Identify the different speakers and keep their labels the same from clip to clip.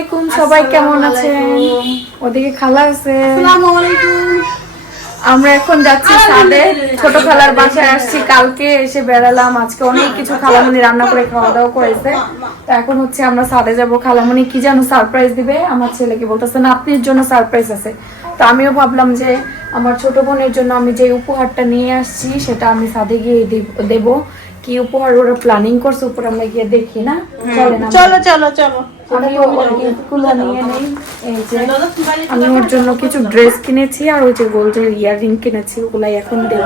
Speaker 1: আলাইকুম সবাই কেমন আছেন? ওদিকে খালা আছে। আমরা এখন যাচ্ছি সাদে ছোট খালার বাসায় আসছি। কালকে এসে বেড়ালাম। আজকে অনেক কিছু খালামণি রান্না করে খাওয়া দাওয়া করেছে। তো এখন হচ্ছে আমরা সাদে যাব। খালামণি কি যেন সারপ্রাইজ দিবে। আমার ছেলেকে বলতেছে না আপনার জন্য সারপ্রাইজ আছে। তো আমিও ভাবলাম যে আমার ছোট বোনের জন্য আমি যে উপহারটা নিয়ে আসছি সেটা আমি সাদে গিয়ে দেবো। কি উপহার ওরা প্ল্যানিং করছে উপর আমরা গিয়ে দেখি না?
Speaker 2: চলো চলো চলো
Speaker 1: আমি ওর জন্য কিছু ড্রেস কিনেছি আর ওই যে গোল্ডের ইয়াররিং কিনেছি ওগুলাই এখন দেব।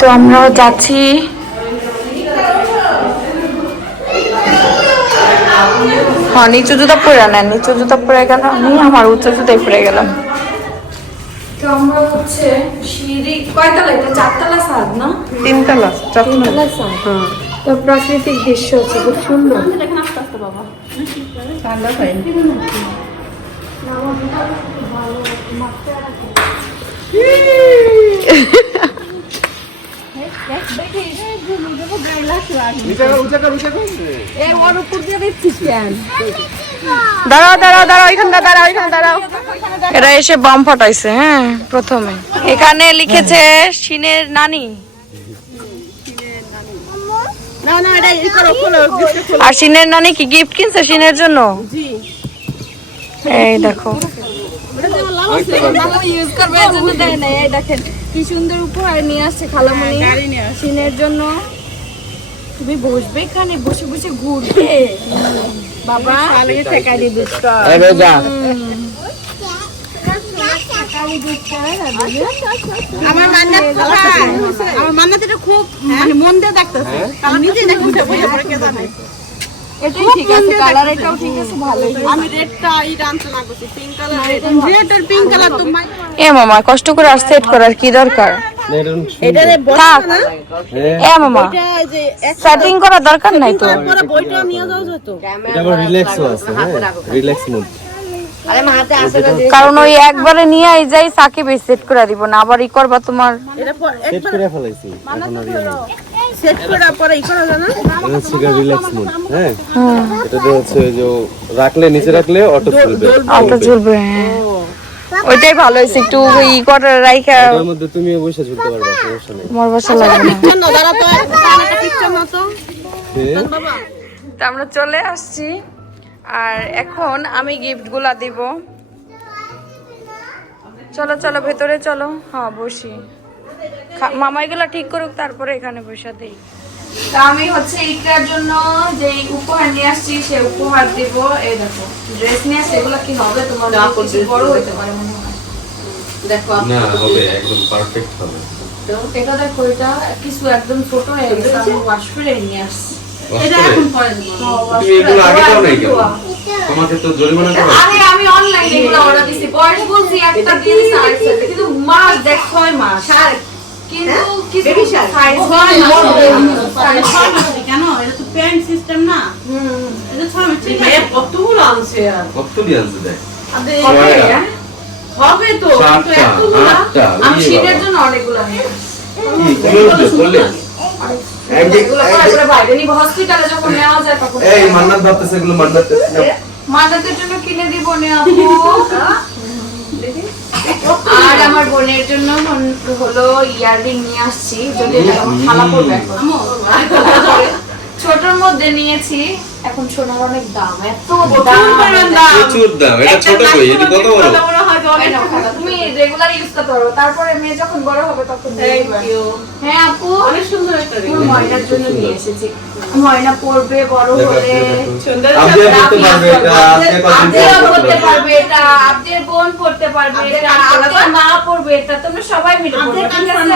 Speaker 1: তো আমরা যাচ্ছি। হ্যাঁ নিচু জুতা পরে নেন নিচু জুতা পরে গেল। আমি আমার উঁচু জুতাই পরে গেলাম। তো আমরা হচ্ছে সিঁড়ি কয়তলা এটা? চারতলা সাদ না?
Speaker 2: তিনতলা
Speaker 1: তিনতলা সাদ তো প্রাকৃতিক দৃশ্য হচ্ছে খুব সুন্দর।
Speaker 2: ঠান্ডা হয়।
Speaker 1: দাঁড়াও দাঁড়াও দাঁড়াও এখানে দাঁড়াও এখানে দাঁড়াও। এরা এসে বাম ফাটাইছে হ্যাঁ প্রথমে। এখানে লিখেছে সিনের নানি। আর সিনের নানি কি গিফট কিনছে সিনের জন্য? এই দেখো।
Speaker 3: ইউজ করবে এর জন্য দেয় না এই দেখেন কি সুন্দর উপহার নিয়ে আসছে খালামণি
Speaker 2: গাড়ি
Speaker 3: সিনের জন্য। তুমি বসবে এখানে বসে বসে ঘুরবে। বাবা
Speaker 2: আমার মান্নাত আমার মান্নাত এটা খুব মানে মন দিয়ে দেখতেছে। আমি নিজে দেখতে বইয়া পড়ে কে জানে
Speaker 3: এটাই ঠিক আছে কালার এটাও ঠিক আছে ভালোই।
Speaker 2: আমি রেডটা এই ডান্স না করছি পিঙ্ক কালার রেড আর পিঙ্ক কালার তো মাই
Speaker 1: এ মামা কষ্ট করে আর সেট করার কি দরকার?
Speaker 2: এটা রে
Speaker 1: থাক।
Speaker 2: বসা না?
Speaker 1: এ মামা
Speaker 2: এটা যে এক
Speaker 1: সেটিং করার দরকার নাই তো।
Speaker 2: পরে বইটা নিয়ে যাও যেত।
Speaker 4: এটা আবার রিল্যাক্সও আছে হ্যাঁ। রিল্যাক্স মুড
Speaker 1: কারণ ওই একবারে নিয়ে আই যাই সাকিব সেট করে দিব না আবার ই করবা তোমার।
Speaker 4: সেট করে ফেলাইছি এখন আর ইয়ে
Speaker 2: সেট করে পরে ই করা যায়
Speaker 4: এটা হচ্ছে রিল্যাক্স মুড হ্যাঁ? এটাতে হচ্ছে যে রাখলে নিচে রাখলে অটো চলবে
Speaker 1: আলটা ঝুলবে হ্যাঁ। ওইটাই ভালো হয়েছে একটু ই করে রাইখা।
Speaker 4: এটার মধ্যে তুমিও বসে ঝুলতে পারবে সমস্যা নেই।
Speaker 1: আমার বাসা লাগে না।
Speaker 2: দাঁড়া তো একটা পিকচার মতো
Speaker 4: হ্যাঁ?
Speaker 1: তো আমরা চলে আসছি। আর এখন আমি গিফটগুলা দিব। চলো চলো ভেতরে চলো। হ্যাঁ বসি। মামা এগুলা ঠিক করুক তারপরে এখানে বসে দেই। তা আমি হচ্ছে ইকরার জন্য যে উপহার নিয়ে আসছি সে উপহার দেব। এই দেখো ড্রেস নিয়ে আসছে এগুলো কি হবে তোমার? বড় হতে পারে মনে হয়।
Speaker 2: দেখো
Speaker 4: না হবে একদম পারফেক্ট হবে।
Speaker 1: এটা দেখো এটা কিছু একদম ছোট হয়ে গেছে আমি ওয়াশ করে নিয়ে আসছি।
Speaker 2: এটা এখন পরে দেবো
Speaker 4: তুমি এগুলো আগে দাও নাই কেন? তোমাকে তো জরিমানা করা
Speaker 1: আরে আমি অনলাইনে এগুলো অর্ডার দিছি। বয়স বলছি একটা দিয়ে দিছি কিন্তু মাস দেখ ছয় মাস। কিন্তু কিছু সাইজ হয় না
Speaker 2: কেন? এটা তো প্যান্ট সিস্টেম না। এটা ছয় মাস ঠিক আছে।
Speaker 5: কতগুলো আনছে আর?
Speaker 4: কত আনছে দেখ?
Speaker 5: হবে তো কিন্তু এতগুলো
Speaker 1: আমি শীতের জন্য অনেকগুলো নিয়ে
Speaker 4: কি?
Speaker 1: এগুলো পরে পরে বাইরে নিব। হসপিটালে যখন নেওয়া যায় তখন
Speaker 4: এই মান্নাত ভাবতেছে এগুলো মান্নাত
Speaker 1: মাদারদের জন্য কিনে দিব নে আপু। আর আমার বোনের জন্য হলো ইয়াররিং নিয়ে আসছি। যদি খালা পড়বে এখন। ছোটর মধ্যে নিয়েছি। এখন সোনার অনেক দাম। এত দাম।
Speaker 4: প্রচুর দাম। এটা ছোট কই? এটা কত বড়।
Speaker 1: এই নাও তুমি রেগুলার ইউজ করতে পারো। তারপরে মেয়ে যখন বড় হবে তখন হ্যাঁ আপু?
Speaker 5: অনেক সুন্দর একটা
Speaker 1: ময়নার জন্য নিয়ে এসেছি। ময়না পড়বে বড় হলে।
Speaker 4: আপনি করতে পারবে এটা আপনি কত
Speaker 1: আব্দিয়া পড়তে পারবে এটা আব্দের বোন পড়তে পারবে এটা আব্দের মা পড়বে এটা তোমরা সবাই মিলে পড়বে ঠিক আছে?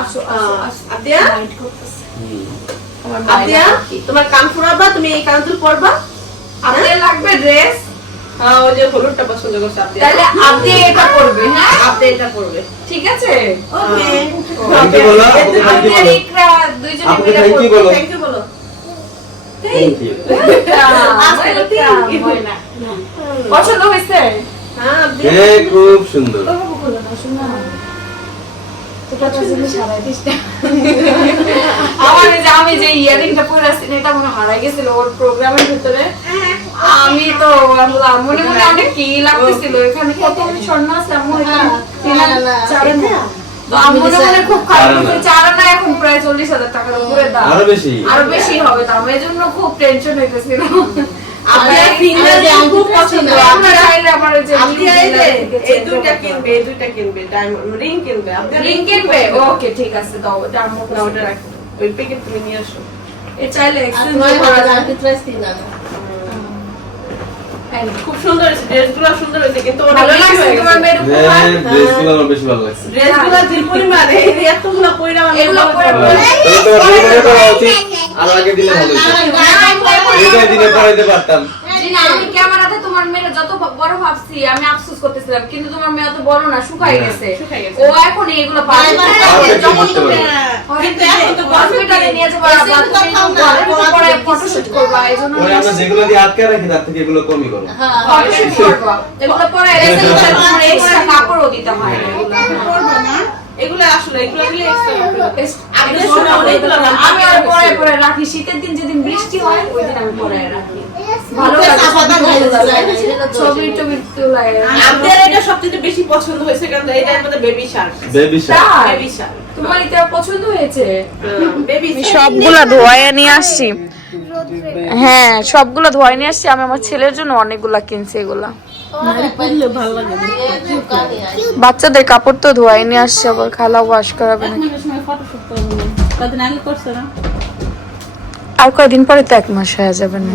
Speaker 1: আসো আসো আসো।
Speaker 5: আদিয়া তোমার কান ফুরাবা তুমি এই কানতুল পরবা?
Speaker 1: আব্দের লাগবে ড্রেস
Speaker 5: হ্যাঁ ওই যে হলুদটা পছন্দ করছে আদিয়া
Speaker 1: তাহলে আব্দি এটা পড়বে হ্যাঁ?
Speaker 5: আপনি এটা পরবে
Speaker 1: ঠিক আছে?
Speaker 5: ওকে।
Speaker 4: থ্যাংক বলো। আপুকে থ্যাংক ইউ
Speaker 1: আব্দের
Speaker 4: বলো।
Speaker 1: ইকরা দুইজনে মিলে
Speaker 4: থ্যাংক ইউ বলো।
Speaker 5: থ্যাংক ইউ বলো।
Speaker 4: থ্যাংক ইউ
Speaker 1: আজকে পছন্দ হয়েছে?
Speaker 5: হ্যাঁ
Speaker 4: খুব সুন্দর।
Speaker 1: তো হারাই দিস না। আমার এই যে আমি যে ইয়ারিংটা পরে এটা মনে হারাই গেছিল ওর প্রোগ্রামের ভিতরে। আমি তো মনে মনে অনেক কি লাগতেছিল এখানে কত স্বর্ণ আছে আমার এখানে তিন হাজার, চার হাজার। তো আমি মনে মনে খুব খারাপ
Speaker 4: চার আনা।
Speaker 1: লাগছে। চার আনা এখন প্রায় চল্লিশ হাজার টাকার উপরে দাম।
Speaker 4: আরও বেশি?
Speaker 1: আরও বেশি হবে দাম এই জন্য খুব টেনশন হইতেছিল।
Speaker 5: আপনার ফিঙ্গার খুব পছন্দ।
Speaker 1: আমরা চাইলে আমার যে
Speaker 5: এই দুইটা কিনবে এই দুইটা কিনবে ডায়মন্ড রিং কিনবে। আপনি
Speaker 1: রিং কিনবে? ওকে ঠিক আছে দাও
Speaker 5: ওটা রাখো। ওই প্যাকেট তুমি নিয়ে আসো।
Speaker 1: এ চাইলে যায়।
Speaker 5: খুব সুন্দর হয়েছে ড্রেসগুলো সুন্দর হয়েছে কিন্তু
Speaker 1: ভালো লাগছে তোমার। মেয়ের
Speaker 4: হ্যাঁ ড্রেসগুলো আমার বেশি ভালো লাগছে।
Speaker 5: ড্রেসগুলো যে পরিমাণ এই এতগুলো পয়রা
Speaker 1: এগুলো পরে
Speaker 5: ভালো
Speaker 1: পরে-
Speaker 5: লাগে।
Speaker 4: তাহলে তোমার বিয়ে করা উচিত আর আগে দিলে ভালো হতো। এটাই দিনে পড়াইতে পারতাম।
Speaker 1: না, আমি ক্যামেরাতে তোমার মেয়ের যত বড় ভাবছি আমি আফসোস করতেছিলাম কিন্তু তোমার মেয়ে অত বড় না শুকাই গেছে। ও এখন এগুলো
Speaker 4: এগুলো
Speaker 1: কাপড়ও দিতে হয়।
Speaker 5: আসলে এগুলো
Speaker 1: আমি আর পরে পরে রাখি। শীতের দিন যেদিন বৃষ্টি হয় ওই দিন আমি পরে রাখি। ভালো লাগে ছবি তোলা, ছবি টবি তোলায়
Speaker 5: আপনার এটা সবচেয়ে বেশি পছন্দ হয়েছে কারণ এটার মধ্যে বেবি শার্ট
Speaker 4: বেবি
Speaker 1: তাই?
Speaker 5: বেবি শার্ট
Speaker 1: তোমার এটা পছন্দ হয়েছে?
Speaker 5: বেবি
Speaker 1: সবগুলা ধোয়ায় নিয়ে আসছি। হ্যাঁ সবগুলো ধোয়ায় নিয়ে আসছি। আমি আমার ছেলের জন্য অনেকগুলা কিনছি এগুলা। বাচ্চাদের কাপড় তো ধোয়াই নিয়ে আসছে আবার খালা ওয়াশ করাবে আর কয়দিন পরে তো এক মাস হয়ে যাবে না।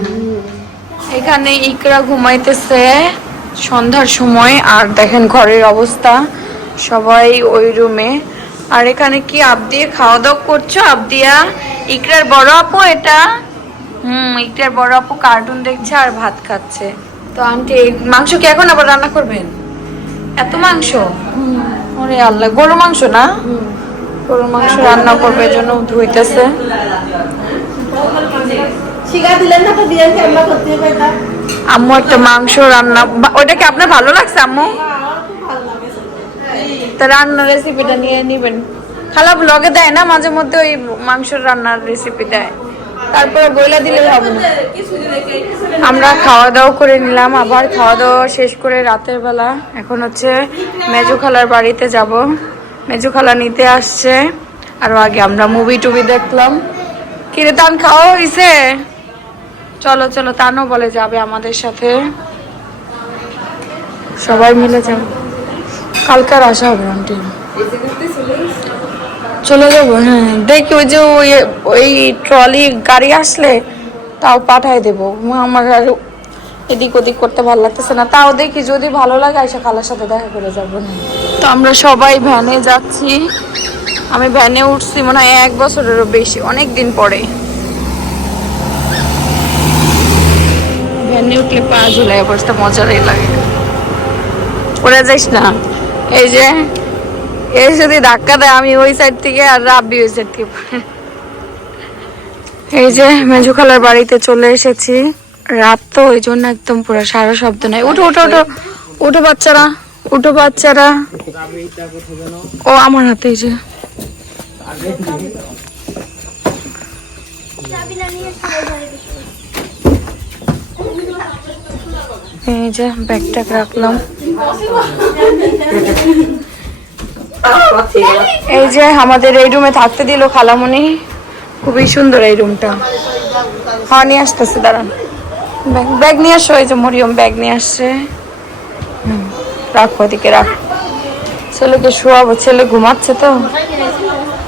Speaker 1: এখানে ইকরা ঘুমাইতেছে। সন্ধ্যার সময় আর দেখেন ঘরের অবস্থা। সবাই ওই রুমে। আর এখানে কি আবদিয়ে খাওয়া দাওয়া করছ আবদিয়া ইকরার বড় আপু এটা? হুম ইকরার বড় আপু কার্টুন দেখছে আর ভাত খাচ্ছে। তো আন্টি মাংস কি এখন আবার রান্না করবেন? এত মাংস? ওরে আল্লাহ গরু মাংস না? গরুর মাংস রান্না করবে জন্য ধুইতেছে।
Speaker 2: শিখা দিলেন না তো দিয়ে আমরা করতে পারতা
Speaker 1: আম্মু একটা মাংস রান্না ওটা কি আপনার ভালো লাগছে আম্মু? তা রান্নার রেসিপিটা নিয়ে নিবেন। খালা ব্লগে দেয় না মাঝে মধ্যে ওই মাংসের রান্নার রেসিপি দেয়। তারপরে বইলা দিলে হবে না। আমরা খাওয়া দাওয়া করে নিলাম। আবার খাওয়া দাওয়া শেষ করে রাতের বেলা। এখন হচ্ছে মেজু খালার বাড়িতে যাব। মেজু খালা নিতে আসছে। আর আগে আমরা মুভি টুভি দেখলাম। কিরে তান খাওয়া হয়েছে চলো চলো, তানও বলে যাবে আমাদের সাথে। সবাই মিলে যাব। কালকে আর আসা হবে আন্টি। চলে যাব? হ্যাঁ দেখি ওই যে ওই ওই ট্রলি গাড়ি আসলে তাও পাঠাই দেবো। আমার আর এদিক ওদিক করতে ভালো লাগতেছে না। তাও দেখি যদি ভালো লাগে আইসা খালার সাথে দেখা করে যাব। না তো আমরা সবাই ভ্যানে যাচ্ছি। আমি ভ্যানে উঠছি, মনে হয় এক বছরেরও বেশি অনেক দিন পরে। ভ্যানে উঠলে পা ঝুলাই অবস্থা মজারই লাগে। পড়ে যাইস না, এই যে, এই যদি ধাক্কা দেয়, আমি ওই সাইড থেকে আর রাব্বি ওই সাইড থেকে। এই যে মেজু খালার বাড়িতে চলে এসেছি। রাত তো ওই জন্য একদম পুরো সারা শব্দ নাই। উঠো উঠো উঠো উঠো বাচ্চারা উঠো বাচ্চারা। ও আমার হাতে এই যে। এই যে ব্যাগটা রাখলাম। এই যে আমাদের এই রুমে থাকতে দিল খালামণি খুবই সুন্দর এই রুমটা। হ্যাঁ নিয়ে আসতেছে, দাঁড়ান। ব্যাগ নিয়ে আসো, এই যে মরিয়ম ব্যাগ নিয়ে আসছে। রাখো ওদিকে, রাখ। ছেলেকে শোয়াবো, ছেলে ঘুমাচ্ছে তো।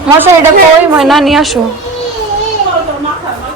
Speaker 1: মশা এটা কই ময়না, নিয়ে আসো।